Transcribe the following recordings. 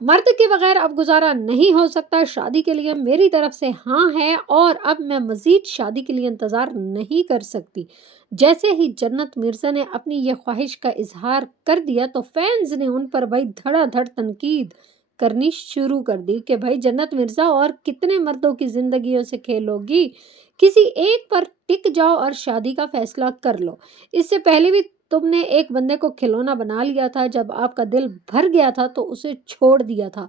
मर्द के बगैर अब गुजारा नहीं हो सकता, शादी के लिए मेरी तरफ से हाँ है और अब मैं मजीद शादी के लिए इंतजार नहीं कर सकती। जैसे ही जन्नत मिर्जा ने अपनी ये ख्वाहिश का इजहार कर दिया तो फैंस ने उन पर भाई धड़ाधड़ तनकीद करनी शुरू कर दी कि भाई जन्नत मिर्जा और कितने मर्दों की जिंदगियों से खेलोगी, किसी एक पर टिक जाओ और शादी का फैसला कर लो। इससे पहले भी तुमने एक बंदे को खिलौना बना लिया था, जब आपका दिल भर गया था तो उसे छोड़ दिया था।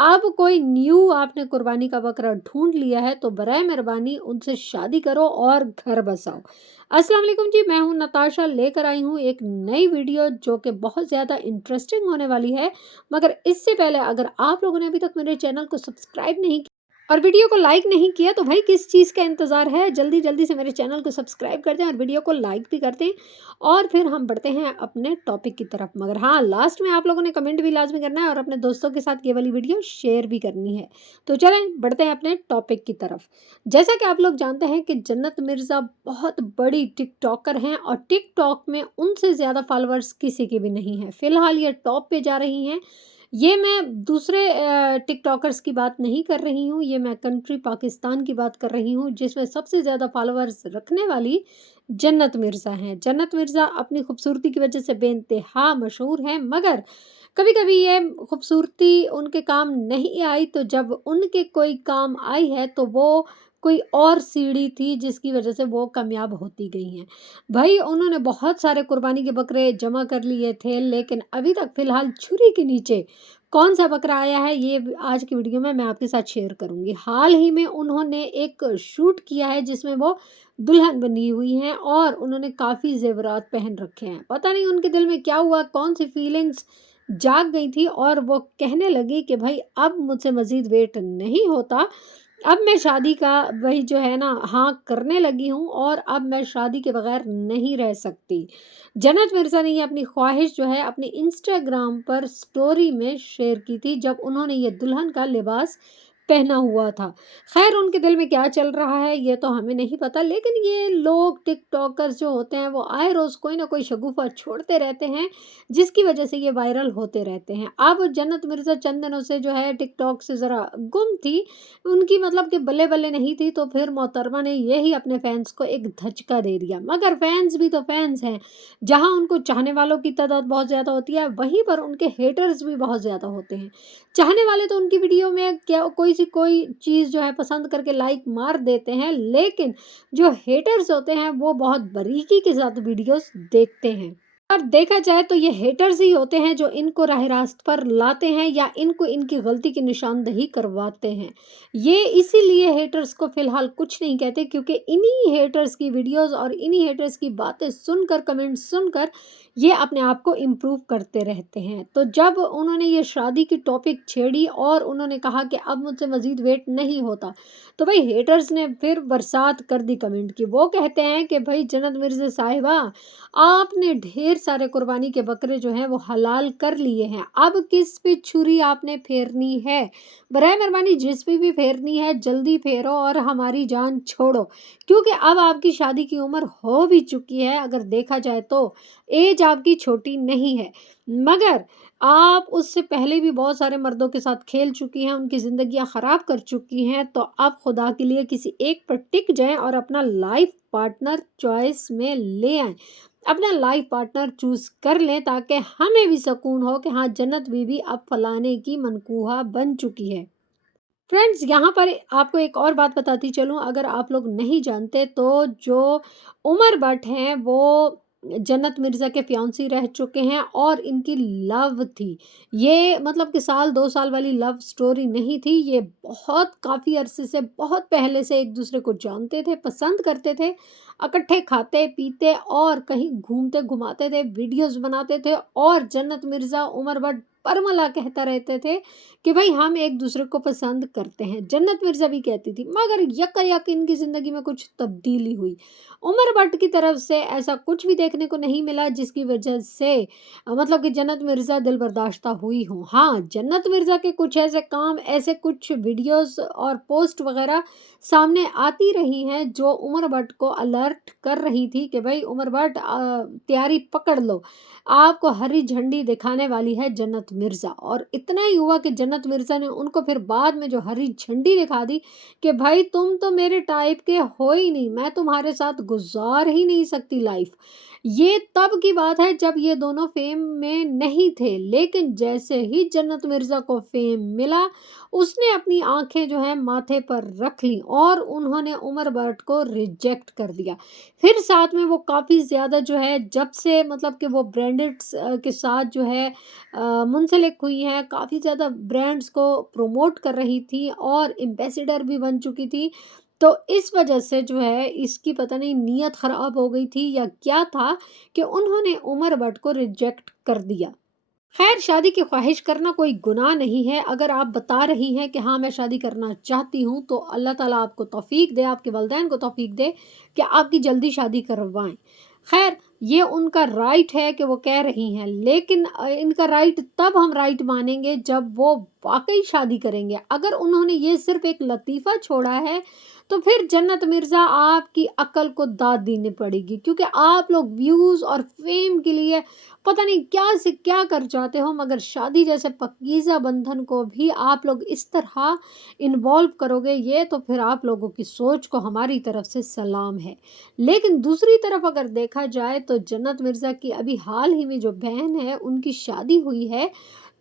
अब कोई न्यू आपने कुर्बानी का बकरा ढूंढ लिया है तो बराए मेहरबानी उनसे शादी करो और घर बसाओ। अस्सलाम वालेकुम जी, मैं हूं नताशा, लेकर आई हूं एक नई वीडियो जो कि बहुत ज़्यादा इंटरेस्टिंग होने वाली है। मगर इससे पहले अगर आप लोगों ने अभी तक मेरे चैनल को सब्सक्राइब नहीं और वीडियो को लाइक नहीं किया तो भाई किस चीज़ का इंतज़ार है, जल्दी जल्दी से मेरे चैनल को सब्सक्राइब कर दें और वीडियो को लाइक भी कर दें। और फिर हम बढ़ते हैं अपने टॉपिक की तरफ। मगर हाँ, लास्ट में आप लोगों ने कमेंट भी लाजमी करना है और अपने दोस्तों के साथ ये वाली वीडियो शेयर भी करनी है। तो चलें बढ़ते हैं अपने टॉपिक की तरफ। जैसा कि आप लोग जानते हैं कि जन्नत मिर्ज़ा बहुत बड़ी टिकटॉकर हैं और टिकटॉक में उनसे ज़्यादा फॉलोअर्स किसी के भी नहीं हैं। फिलहाल ये टॉप पे जा रही हैं। ये मैं दूसरे टिकटॉकर्स की बात नहीं कर रही हूँ, ये मैं कंट्री पाकिस्तान की बात कर रही हूँ जिसमें सबसे ज़्यादा फॉलोअर्स रखने वाली जन्नत मिर्ज़ा हैं। जन्नत मिर्ज़ा अपनी खूबसूरती की वजह से बेइंतहा मशहूर हैं, मगर कभी कभी ये खूबसूरती उनके काम नहीं आई, तो जब उनके कोई काम आई है तो वो कोई और सीढ़ी थी जिसकी वजह से वो कामयाब होती गई हैं। भाई उन्होंने बहुत सारे कुर्बानी के बकरे जमा कर लिए थे, लेकिन अभी तक फ़िलहाल छुरी के नीचे कौन-सा बकरा आया है ये आज की वीडियो में मैं आपके साथ शेयर करूँगी। हाल ही में उन्होंने एक शूट किया है जिसमें वो दुल्हन बनी हुई हैं और उन्होंने काफ़ी ज़ेवरात पहन रखे हैं। पता नहीं उनके दिल में क्या हुआ, कौन-सी फीलिंग्स जाग गई थी और वो कहने लगी कि भाई अब मुझसे मज़ीद वेट नहीं होता। अब मैं शादी का वही जो है ना हाँ करने लगी हूँ और अब मैं शादी के बगैर नहीं रह सकती। जन्नत मिर्ज़ा ने ये अपनी ख्वाहिश जो है अपने इंस्टाग्राम पर स्टोरी में शेयर की थी जब उन्होंने ये दुल्हन का लिबास पहना हुआ था। खैर उनके दिल में क्या चल रहा है ये तो हमें नहीं पता, लेकिन ये लोग टिकटॉकर्स जो होते हैं वो आए रोज़ कोई ना कोई शगुफा छोड़ते रहते हैं जिसकी वजह से ये वायरल होते रहते हैं। अब जन्नत मिर्ज़ा चंद दिनों से जो है टिकटॉक से ज़रा गुम थी, उनकी मतलब कि बल्ले-बल्ले नहीं थी, तो फिर मोहतरमा ने यही अपने फैन्स को एक धचका दे दिया। मगर फैन्स भी तो फैन्स हैं, जहाँ उनको चाहने वालों की तादाद बहुत ज़्यादा होती है, वहीं पर उनके हेटर्स भी बहुत ज़्यादा होते हैं। चाहने वाले तो उनकी वीडियो में क्या कोई चीज़ जो है पसंद करके लाइक मार देते हैं, लेकिन जो हेटर्स होते हैं, वो बहुत बारीकी के साथ वीडियोज़ देखते हैं। और देखा जाए तो ये हेटर्स ही होते हैं जो इनको राह रास्त पर लाते हैं या इनको इनकी गलती की निशानदही करवाते हैं। ये इसीलिए हेटर्स को फ़िलहाल कुछ नहीं कहते, क्योंकि इन्हीं हेटर्स की वीडियोज़ और इन्हीं हेटर्स की बातें सुनकर, कमेंट्स सुनकर ये अपने आप को इम्प्रूव करते रहते हैं। तो जब उन्होंने ये शादी की टॉपिक छेड़ी और उन्होंने कहा कि अब मुझसे मज़ीद वेट नहीं होता, तो भाई हेटर्स ने फिर बरसात कर दी कमेंट की। वो कहते हैं कि भाई जन्नत मिर्ज़ा साहिबा, आपने ढेर सारे कुर्बानी के बकरे जो हैं वो हलाल कर लिए हैं, अब किस पे छुरी आपने फेरनी है? बराए मेहरबानी जिस पे भी फेरनी है जल्दी फेरो और हमारी जान छोड़ो, क्योंकि अब आपकी शादी की उम्र हो भी चुकी है। अगर देखा जाए तो एज आपकी छोटी नहीं है, मगर आप उससे पहले भी बहुत सारे मर्दों के साथ खेल चुकी हैं, उनकी ज़िंदगियां ख़राब कर चुकी हैं। तो आप खुदा के लिए किसी एक पर टिक जाएं और अपना लाइफ पार्टनर चॉइस में ले आएं, अपना लाइफ पार्टनर चूज कर लें, ताकि हमें भी सुकून हो कि हाँ जन्नत बीवी अब फलाने की मनकूहा बन चुकी है। फ्रेंड्स यहाँ पर आपको एक और बात बताती चलूँ, अगर आप लोग नहीं जानते तो जो उमर भट्ट हैं वो जन्नत मिर्ज़ा के फियांसी रह चुके हैं और इनकी लव थी। ये मतलब कि साल 2 साल वाली लव स्टोरी नहीं थी, ये बहुत काफ़ी अरसे से बहुत पहले से एक दूसरे को जानते थे, पसंद करते थे, इकट्ठे खाते-पीते और कहीं घूमते-घुमाते थे, वीडियोज़ बनाते थे और जन्नत मिर्ज़ा, उमर भट्ट बरमला कहता रहते थे कि भाई हम एक दूसरे को पसंद करते हैं। जन्नत मिर्ज़ा भी कहती थी, मगर यकायक इनकी ज़िंदगी में कुछ तब्दीली हुई। उमर भट्ट की तरफ से ऐसा कुछ भी देखने को नहीं मिला जिसकी वजह से मतलब कि जन्नत मिर्ज़ा दिलबर्दाश्ता हुई हो। हाँ, जन्नत मिर्ज़ा के कुछ ऐसे काम, ऐसे कुछ वीडियोज़ और पोस्ट वग़ैरह सामने आती रही हैं जो उमर भट्ट को अलर्ट बट कर रही थी कि भाई उमर बट तैयारी पकड़ लो, आपको हरी झंडी दिखाने वाली है जन्नत मिर्ज़ा। और इतना ही हुआ कि जन्नत मिर्ज़ा ने उनको फिर बाद में जो हरी झंडी दिखा दी कि भाई तुम तो मेरे टाइप के हो ही नहीं, मैं तुम्हारे साथ गुजार ही नहीं सकती लाइफ। ये तब की बात है जब ये दोनों फेम में नहीं थे, लेकिन जैसे ही जन्नत मिर्ज़ा को फेम मिला, उसने अपनी आंखें जो है माथे पर रख ली और उन्होंने उमर बर्ट को रिजेक्ट कर दिया। फिर साथ में वो काफ़ी ज़्यादा जो है, जब से मतलब कि वो ब्रांडेड्स के साथ जो है मुंसलिक हुई हैं, काफ़ी ज़्यादा ब्रांड्स को प्रमोट कर रही थी और एम्बेसडर भी बन चुकी थी। तो इस वजह से जो है इसकी पता नहीं नीयत ख़राब हो गई थी या क्या था कि उन्होंने उमर बट को रिजेक्ट कर दिया। खैर, शादी की ख्वाहिश करना कोई गुनाह नहीं है। अगर आप बता रही हैं कि हाँ, मैं शादी करना चाहती हूँ, तो अल्लाह ताला आपको तौफ़ीक दे, आपके वालिदैन को तौफ़ीक दे कि आपकी जल्दी शादी करवाएँ। खैर, ये उनका राइट है कि वो कह रही हैं, लेकिन इनका राइट तब हम राइट मानेंगे जब वो वाक़ई शादी करेंगे। अगर उन्होंने ये सिर्फ़ एक लतीफ़ा छोड़ा है, तो फिर जन्नत मिर्ज़ा आपकी अक्ल को दाद देनी पड़ेगी, क्योंकि आप लोग व्यूज़ और फ़ेम के लिए पता नहीं क्या से क्या कर जाते हो, मगर शादी जैसे पकीज़ा बंधन को भी आप लोग इस तरह इन्वॉल्व करोगे, ये तो फिर आप लोगों की सोच को हमारी तरफ से सलाम है। लेकिन दूसरी तरफ अगर देखा जाए तो जन्नत मिर्ज़ा की अभी हाल ही में जो बहन है, उनकी शादी हुई है।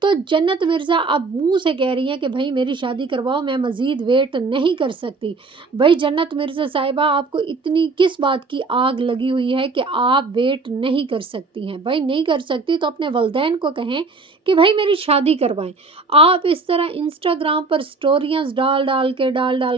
तो जन्नत मिर्ज़ा अब मुँह से कह रही हैं कि भई मेरी शादी करवाओ, मैं मज़ीद वेट नहीं कर सकती। भई जन्नत मिर्ज़ा साहिबा, आपको इतनी किस बात की आग लगी हुई है कि आप वेट नहीं कर सकती हैं? भई नहीं कर सकती तो अपने वालिदैन को कहें कि भई मेरी शादी करवाएँ। आप इस तरह इंस्टाग्राम पर स्टोरीज़ डाल-डाल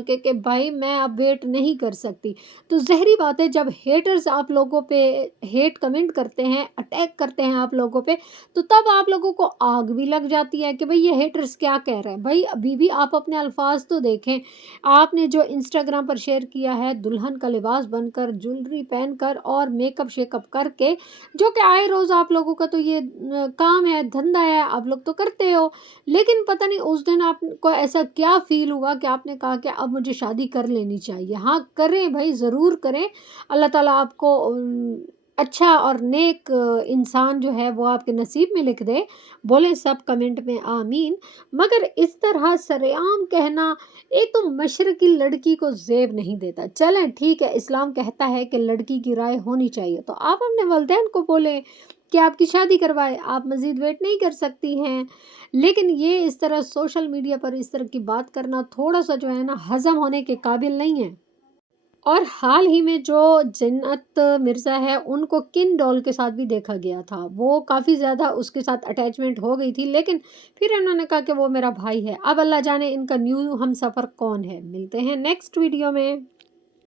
के कि भाई मैं अब वेट नहीं कर सकती। तो ज़ाहिर-सी बात है, जब हेटर्स आप लोगों पे हेट कमेंट करते हैं, अटैक करते हैं आप लोगों पे, तो तब आप लोगों को आग भी लग जाती है कि भई ये हेटर्स क्या कह रहे हैं। भई अभी भी आप अपने अल्फाज तो देखें। आपने जो इंस्टाग्राम पर शेयर किया है दुल्हन का लिबास बनकर, ज्वेलरी पहनकर और मेकअप शेकअप करके, जो कि आए रोज़ आप लोगों का तो ये काम है, धंधा है, आप लोग तो करते हो। लेकिन पता नहीं उस दिन आपको ऐसा क्या फ़ील हुआ कि आपने कहा कि अब मुझे शादी कर लेनी चाहिए। हाँ, करें भई, ज़रूर करें। अल्लाह ताला आपको अच्छा और नेक इंसान जो है वो आपके नसीब में लिख दे। बोले सब कमेंट में आमीन। मगर इस तरह सरेआम कहना, एक तो मशरक़ी लड़की को ज़ेब नहीं देता। चलें ठीक है, इस्लाम कहता है कि लड़की की राय होनी चाहिए, तो आप अपने वालिदैन को बोलें कि आपकी शादी करवाएँ, आप मज़ीद वेट नहीं कर सकती हैं। लेकिन ये इस तरह सोशल मीडिया पर इस तरह की बात करना थोड़ा-सा जो है ना, हज़म होने के काबिल नहीं है। और हाल ही में जो जन्नत मिर्ज़ा है, उनको किन डॉल के साथ भी देखा गया था। वो काफ़ी ज़्यादा उसके साथ अटैचमेंट हो गई थी, लेकिन फिर इन्होंने कहा कि वो मेरा भाई है। अब अल्लाह जाने इनका न्यू हमसफ़र कौन है। मिलते हैं नेक्स्ट वीडियो में।